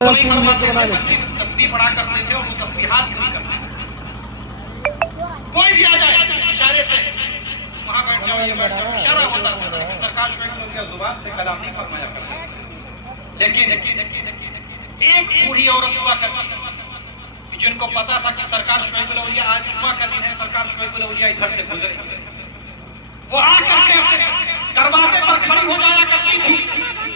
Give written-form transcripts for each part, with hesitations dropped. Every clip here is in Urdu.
نہیں فرماتے تھے بلکہ تسبیح پڑھا کرتے تھے اور وہ تسبیحات نہیں کرتے تھے. کوئی بھی آ جائے اشارے سے وہاں بیٹھ جاؤ یہ بیٹھ جاؤ اشارہ ہوتا تھا. لیکن سرکار شعیب کی زبان سے کلام نہیں فرمایا کرتے. لیکن ایک بوڑھی عورت ہوا کرتی تھی جن کو پتا تھا کہ سرکار شعیب الاولیاء آج جمعہ کا دن ہے, سرکار شعیب الاولیاء ادھر سے گزرے. وہ آ کر کے اپنے دروازے پر کھڑی ہو جایا کرتی تھی.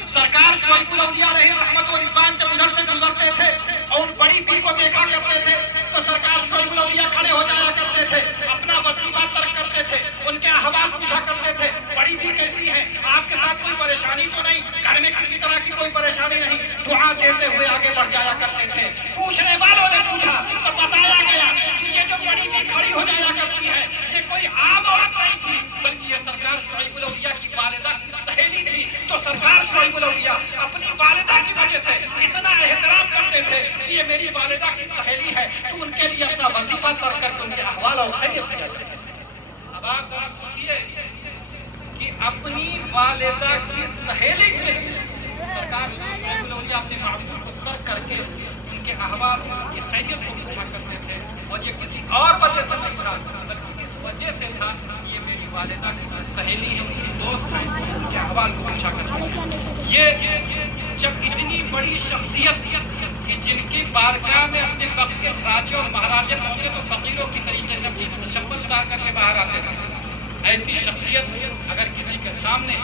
سرکار شعیب الاولیاء علیہ رحمت و رضوان جب ادھر سے گزرتے تھے اور ان بڑی پیر کو دیکھا کرتے تھے تو سرکار شعیب الاولیاء کھڑے ہو جایا کرتے تھے, اپنا وظیفہ ترک کرتے تھے, ان کے احوال پوچھا کرتے تھے. بڑی پیر کیسی ہے, آپ کے ساتھ کوئی پریشانی تو نہیں, گھر میں کسی طرح کی کوئی پریشانی نہیں. دعا دیتے ہوئے آگے بڑھ جایا کرتے تھے. پوچھنے والوں نے پوچھا تو بتایا گیا کہ یہ جو بڑی پیر کھڑی ہو جایا کرتی ہے یہ کوئی عام عورت نہیں تھی بلکہ یہ سرکار شعیب الاولیاء کی والدہ کی سہیلی تھی. تو سرکار شعیب الاولیاء اپنی والدہ کی وجہ سے اتنا احترام کرتے تھے کہ یہ میری والدہ کی سہیلی ہے تو ان کے لیے اپنا وظیفہ ترک کر کے ان کے احوال اور خیریت کیا جاتا ہے. اب آپ ذرا سوچئے کہ اپنی والدہ کی سہیلی تھے سرکار شعیب الاولیاء اپنے معبود کو ترک کر کے ان کے احوال ان کی خیریت کو پوچھا کرتے تھے. اور یہ کسی اور وجہ سے نہیں تھا بلکہ اس وجہ سے تھا کہ یہ میری والدہ کی سہیلی ہے, ان کی دوست ہیں, ان کے احوال کو پوچھا کرتے تھے. یہ جب اتنی بڑی شخصیت کہ جن کی بارگاہ میں اپنے وقت کے راجے اور مہاراجے پہنچے تو فقیروں کی طریقے سے اپنی چپل اتار کر کے باہر آتے تھے. ایسی شخصیت اگر کسی کے سامنے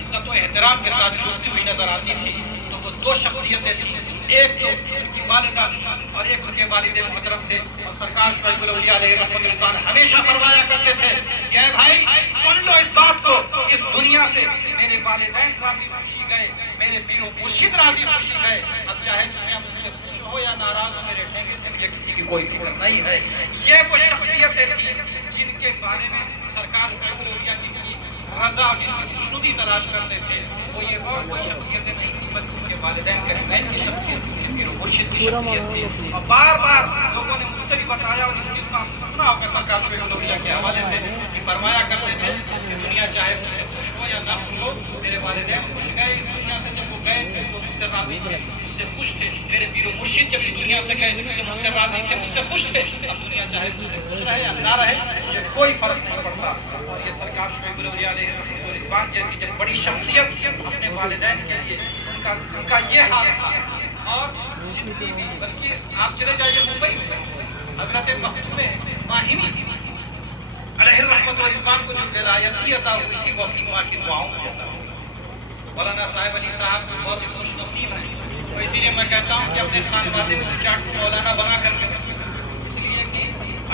عزت و احترام کے ساتھ جھکتی ہوئی نظر آتی تھی تو وہ دو شخصیتیں تھیں, ایک تو ان کی والدہ تھی اور ایک ان کے والد محترم تھے. اور سرکار شعیب الاولیاء علیہ رحمت رضوان ہمیشہ فرمایا کرتے تھے کہ اے بھائی سن لو اس بات کو, اس دنیا سے میرے والدین راضی خوشی گئے, میرے پیر و مرشد راضی خوشی گئے, اب چاہے دنیا مجھ سے خوش ہو یا ناراض ہو میرے ٹھینگے سے مجھے کسی کی کوئی فکر نہیں ہے. یہ وہ شخصیتیں تھیں جن کے بارے میں سرکار شعیب الاولیاء کی رضا جن کی خوشنودی تلاش کرتے تھے. وہ یہ اور کوئی شخصیتیں نہیں تھی بلکہ ان کے والدین کریمین کی شخصیت تھی, پیر و مرشد کی شخصیت تھی. اور بار بار لوگوں نے مجھ سے بھی بتایا اور اس دن کا سنا ہوگا سرکار شعیب الاولیاء کے حوالے سے کہ فرمایا کرتے تھے کہ دنیا چاہے مجھ سے خوش ہو یا نہ خوش ہو, میرے والدین خوش گئے اس دنیا سے, جب وہ گئے تو مجھ سے راضی تھے, مجھ سے خوش تھے. میرے پیر و مرشد جب اس دنیا سے گئے تو مجھ سے راضی تھے, مجھ سے خوش تھے. اب دنیا چاہے مجھ سے خوش رہے یا نہ رہے مجھے کوئی فرق نہیں پڑتا. اور یہ سرکار شعیب الاولیاء علیہ رضوان جیسی جب بڑی شخصیت اپنے والدین کے لیے ان کا یہ حال تھا. اور جتنی بھی بلکہ آپ چلے جائیے ممبئی میں حضرت مختوم ماہمی علیہ رحمت و رضوان کو جو ولایتی عطا ہوئی تھی وہ اپنی ماں کی دعاؤں سے عطا ہوئی. مولانا صاحب علی صاحب بہت ہی خوش نصیب ہیں, تو اسی لیے میں کہتا ہوں کہ اپنے خانوادے میں 2-4 مولانا بنا کر کے, اس لیے کہ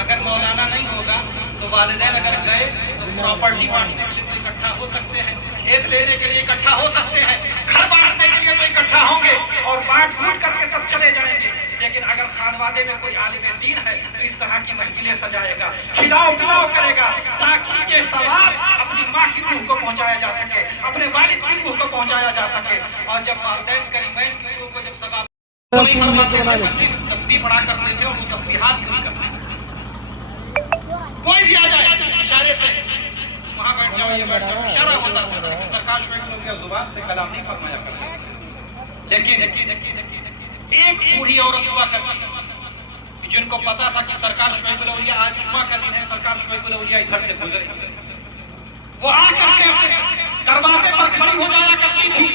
اگر مولانا نہیں ہوگا تو والدین اگر گئے تو پراپرٹی بانٹنے کے لیے تو اکٹھا ہو سکتے ہیں, کھیت لینے کے لیے اکٹھا ہو سکتے ہیں, گھر بانٹنے کے لیے تو اکٹھا ہوں گے اور بانٹ بوٹ کر کے سب چلے جائیں گے. لیکن اگر خانوادے میں کوئی عالم دین ہے تو اس طرح کی محفلیں سجائے گا, کھلاؤ پلاؤ کرے گا تاکہ یہ ثواب اپنی ماں کی روح کو پہنچایا جا سکے, اپنے والد کی روح کو پہنچایا جا سکے. اور جب والدین کریمین کی روح کو جب ثواب نہیں فرماتے تھے بلکہ تسبیح پڑھا کرتے تھے اور وہ تسبیحات نہیں کرتے. کوئی بھی آ جائے اشارے سے وہاں بیٹھ جاؤ یہ بیٹھ جاؤ اشارہ ہوتا تھا. لیکن سرکار شعیب الاولیاء زبان سے کلام نہیں فرمایا کرتے. لیکن ایک بوڑھی عورت ہوا کرتی تھی جن کو پتا تھا کہ سرکار شعیب الاولیاء آج جمعہ کا دن ہے, سرکار شعیب الاولیاء ادھر سے گزرے. وہ آ کر کے اپنے دروازے پر کھڑی ہو جایا کرتی تھی.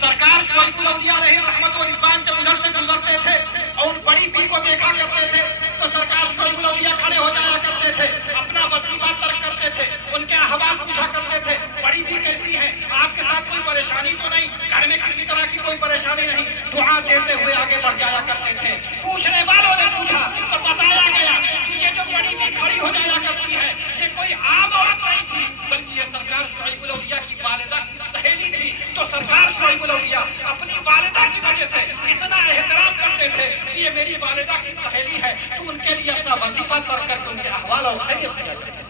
سرکار شعیب الاولیاء علیہ رحمت و رضوان جب ادھر سے گزرتے تھے اور ان بڑی پیر کو دیکھا کرتے تھے تو سرکار شعیب الاولیاء کھڑے ہو جایا کرتے تھے, اپنا وظیفہ ترک کرتے تھے, ان کے احوال پوچھا کرتے تھے. بڑی پیر کیسی ہے, آپ کے ساتھ کوئی پریشانی تو نہیں, گھر میں کسی طرح کی کوئی پریشانی نہیں. دعا دیتے ہوئے آگے بڑھ جایا کرتے تھے. پوچھنے والوں نے پوچھا تو بتایا گیا کہ یہ جو بڑی پیر کھڑی ہو جایا کرتی ہے یہ کوئی عام عورت نہیں تھی بلکہ یہ سرکار شعیب الاولیاء کی والدہ کی سہیلی تھی. تو سرکار شعیب الاولیاء اپنی والدہ کی وجہ سے اتنا احترام کرتے تھے کہ یہ میری والدہ کی سہیلی ہے تو ان کے لیے اپنا وظیفہ ترک کر کے ان کے احوال اور خیریت کیا جاتا ہے.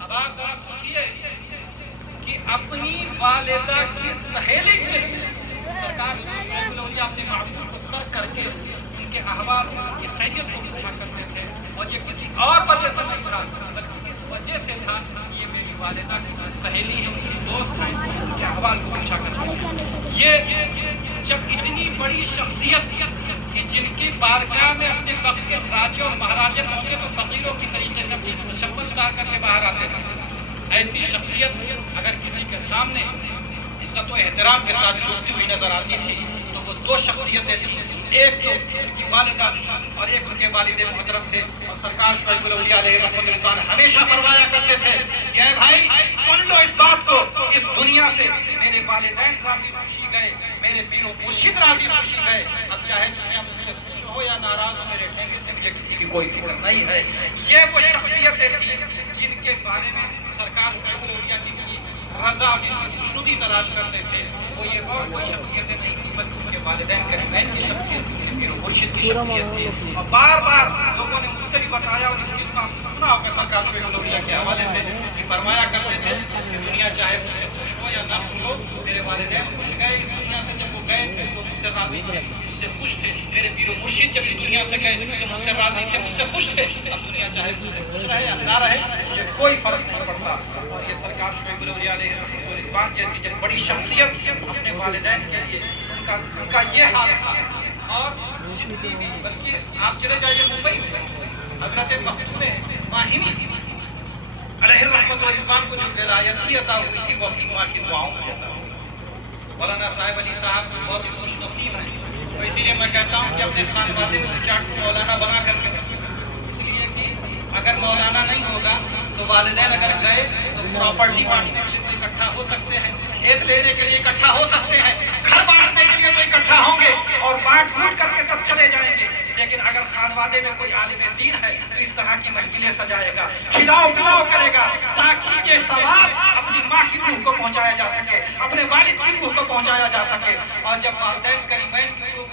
اب آپ ذرا سوچئے کہ اپنی والدہ کی سہیلی تھے سرکار شعیب الاولیاء اپنے معبود کو ترک کر کے ان کے احوال ان کی خیریت کو پوچھا کرتے تھے. اور یہ کسی اور وجہ سے نہیں تھا بلکہ اس وجہ سے تھا کہ یہ میری والدہ کی سہیلی ہے, ان کی دوست ہیں, ان کے احوال کو پوچھا کرتے تھے. یہ جب اتنی بڑی شخصیت کہ جن کی بارگاہ میں اپنے وقت کے راجے اور مہاراجے پہنچے تو فقیروں کی طریقے سے اپنی چپل اتار کر کے باہر آتے تھے، ایسی شخصیت اگر کسی کے سامنے عزت و احترام کے ساتھ جھکتی ہوئی نظر آتی تھی تو وہ دو شخصیتیں تھیں، ایک تو ان کی والدہ تھی اور ایک ان کے والد محترم تھے۔ اور سرکار شعیب الاولیاء علیہ رحمت رضوان ہمیشہ فرمایا کرتے تھے کہ اے بھائی سن لو اس بات کو، اس دنیا سے میرے والدین راضی خوشی گئے، میرے پیر و مرشد راضی خوشی گئے، اب چاہے دنیا مجھ سے خوش ہو یا ناراض ہو، میرے ٹھینگے سے مجھے کسی کی کوئی فکر نہیں ہے۔ یہ وہ شخصیتیں تھیں جن کے بارے میں سرکار شعیب الاولیاء کی رضا اور ان کی خوشنودی تلاش کرتے تھے، وہ یہ اور کوئی شخصیتیں نہیں تھیں بلکہ ان کے والدین کریمین کی شخصیت تھی، پیر و مرشد کی شخصیت تھی۔ اور بار بار لوگوں نے مجھ سے بھی بتایا اور اس دن کا سنا ہوگا سرکار شعیب الاولیاء کے حوالے سے کہ فرمایا کرتے تھے کہ دنیا چاہے مجھ سے خوش ہو یا نہ خوش ہو، میرے والدین خوش گئے اس دنیا سے، جب وہ گئے تو مجھ سے راضی تھے، مجھ سے خوش تھے، میرے پیر و مرشد جب اس دنیا سے گئے تو مجھ سے راضی تھے، مجھ سے خوش تھے، اب دنیا چاہے مجھ سے خوش رہے یا نہ رہے مجھے کوئی فرق نہیں پڑتا۔ اور یہ سرکار شعیب الاولیاء علیہ رضوان جیسی جب بڑی شخصیت اپنے والدین کے لیے ان کا یہ حال تھا۔ اور جتنی بھی بلکہ آپ چلے جائیے ممبئی میں حضرت مختوم ماہمی علیہ رحمت و رضوان کو جو ولایت عطا ہوئی تھی وہ اپنی ماں کی دعاؤں سے عطا ہوئی۔ مولانا صاحب علی صاحب بہت ہی خوش نصیب ہیں، تو اسی لیے میں کہتا ہوں کہ اپنے خانوادے میں دو چار مولانا بنا کر کے، اس لیے کہ اگر مولانا نہیں ہوگا تو والدین اگر گئے تو پراپرٹی بانٹنے کے لیے تو اکٹھا ہو سکتے ہیں، کھیت لینے کے لیے اکٹھا ہو سکتے ہیں، گھر بانٹنے کے لیے تو اکٹھا ہوں گے اور بانٹ بوٹ کر کے سب چلے جائیں گے۔ لیکن اگر خانوادے میں کوئی عالم دین ہے تو اس طرح کی محفلیں سجائے گا، کھلاؤ پلاؤ کرے گا تاکہ یہ ثواب اپنی ماں کی روح کو پہنچایا جا سکے، اپنے والد کی روح کو پہنچایا جا سکے۔ اور جب والدین کریمین کی روح